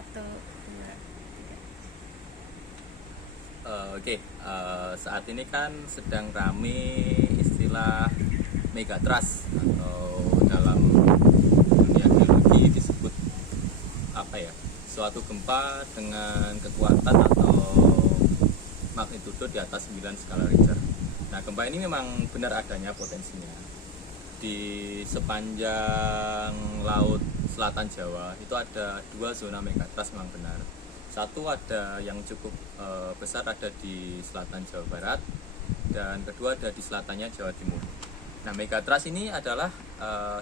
1, 2, 3. Saat ini kan sedang rame istilah megatrust atau dalam dunia geologi disebut suatu gempa dengan kekuatan atau magnitudo di atas 9 skala Richter. Nah, gempa ini memang benar adanya potensinya di sepanjang laut selatan Jawa. Itu ada 2 zona megatrust, memang benar. Satu ada yang cukup besar, ada di selatan Jawa Barat, dan kedua ada di selatannya Jawa Timur. Nah, megatrust ini adalah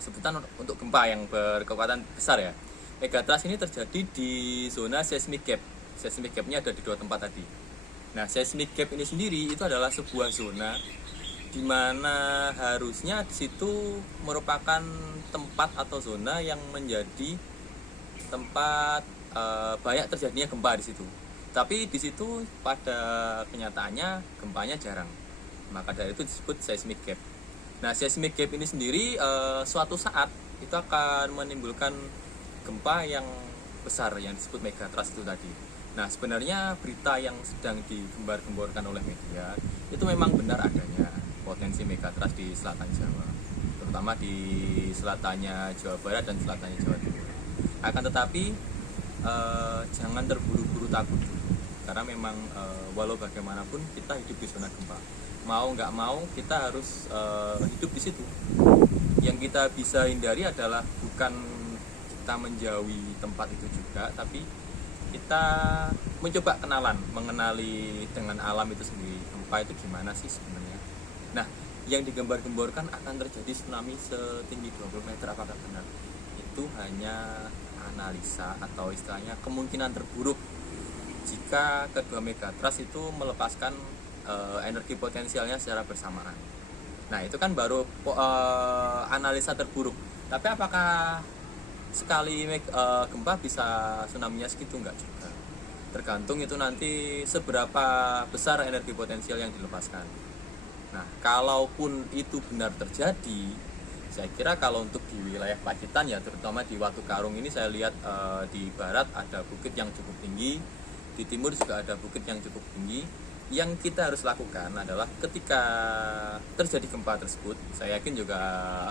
sebutan untuk gempa yang berkekuatan besar ya. Megatrust ini terjadi di zona seismic gap. Seismic gap-nya ada di 2 tempat tadi. Nah, seismic gap ini sendiri itu adalah sebuah zona di mana harusnya di situ merupakan tempat atau zona yang menjadi tempat banyak terjadinya gempa di situ. Tapi di situ pada kenyataannya gempanya jarang. Maka dari itu disebut seismic gap. Nah, seismic gap ini sendiri suatu saat itu akan menimbulkan gempa yang besar yang disebut megatrust itu tadi. Nah, sebenarnya berita yang sedang digembar-gemborkan oleh media itu memang benar adanya potensi megatrust di selatan Jawa, terutama di selatannya Jawa Barat dan selatannya Jawa Timur. Akan tetapi jangan terburu-buru takut dulu, karena memang walau bagaimanapun kita hidup di zona gempa. Mau nggak mau kita harus hidup di situ. Yang kita bisa hindari adalah bukan kita menjauhi tempat itu juga, tapi kita mencoba mengenali dengan alam itu sendiri. Gempa itu gimana sih sebenarnya? Nah, yang digembar-gemborkan akan terjadi tsunami setinggi 20 meter, apakah benar? Itu hanya analisa atau istilahnya kemungkinan terburuk jika kedua megatrust itu melepaskan energi potensialnya secara bersamaan. Nah, itu kan baru analisa terburuk. Tapi apakah sekali gempa bisa tsunami-nya segitu? Enggak juga. Tergantung itu nanti seberapa besar energi potensial yang dilepaskan. Nah, kalaupun itu benar terjadi, saya kira kalau untuk di wilayah Pacitan ya, terutama di Watu Karung ini, saya lihat di barat ada bukit yang cukup tinggi, di timur juga ada bukit yang cukup tinggi. Yang kita harus lakukan adalah ketika terjadi gempa tersebut, saya yakin juga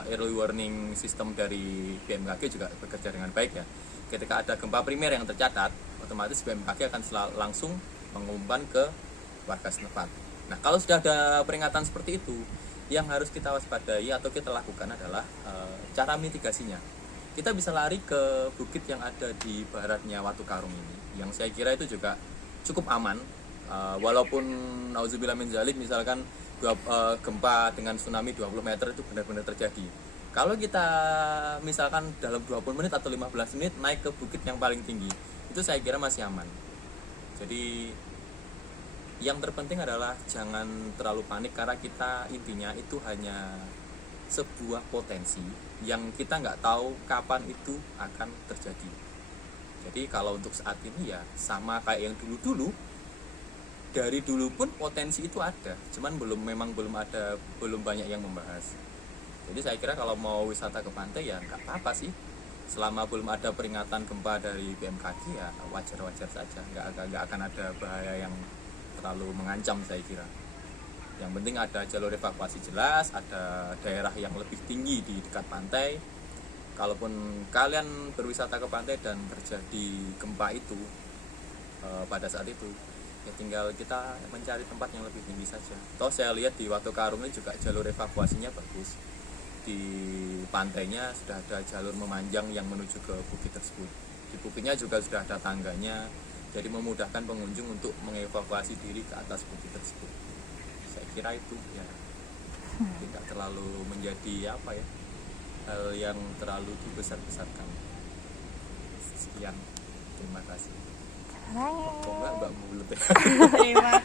early warning system dari BMKG juga bekerja dengan baik ya. Ketika ada gempa primer yang tercatat, otomatis BMKG akan langsung mengumumkan ke warga setempat. Nah, kalau sudah ada peringatan seperti itu, yang harus kita waspadai atau kita lakukan adalah cara mitigasinya. Kita bisa lari ke bukit yang ada di baratnya Watu Karung ini, yang saya kira itu juga cukup aman. Walaupun nauzubillah min dzalik, misalkan gempa dengan tsunami 20 meter itu benar-benar terjadi. Kalau kita misalkan dalam 20 menit atau 15 menit naik ke bukit yang paling tinggi, itu saya kira masih aman. Jadi yang terpenting adalah jangan terlalu panik, karena kita intinya itu hanya sebuah potensi yang kita nggak tahu kapan itu akan terjadi. Jadi kalau untuk saat ini ya sama kayak yang dulu-dulu. Dari dulu pun potensi itu ada, cuman belum banyak yang membahas. Jadi saya kira kalau mau wisata ke pantai ya nggak apa-apa sih, selama belum ada peringatan gempa dari BMKG ya wajar-wajar saja, nggak akan ada bahaya yang terlalu mengancam saya kira. Yang penting ada jalur evakuasi jelas, ada daerah yang lebih tinggi di dekat pantai. Kalaupun kalian berwisata ke pantai dan terjadi gempa itu pada saat itu, ya tinggal kita mencari tempat yang lebih tinggi saja. Toh saya lihat di Watu Karung ini juga jalur evakuasinya bagus. Di pantainya sudah ada jalur memanjang yang menuju ke bukit tersebut. Di bukitnya juga sudah ada tangganya, jadi memudahkan pengunjung untuk mengevakuasi diri ke atas bukit tersebut. Saya kira itu ya tidak terlalu menjadi hal yang terlalu dibesar-besarkan. Sekian, terima kasih. Kok enggak Mbak Mulut ya? Terima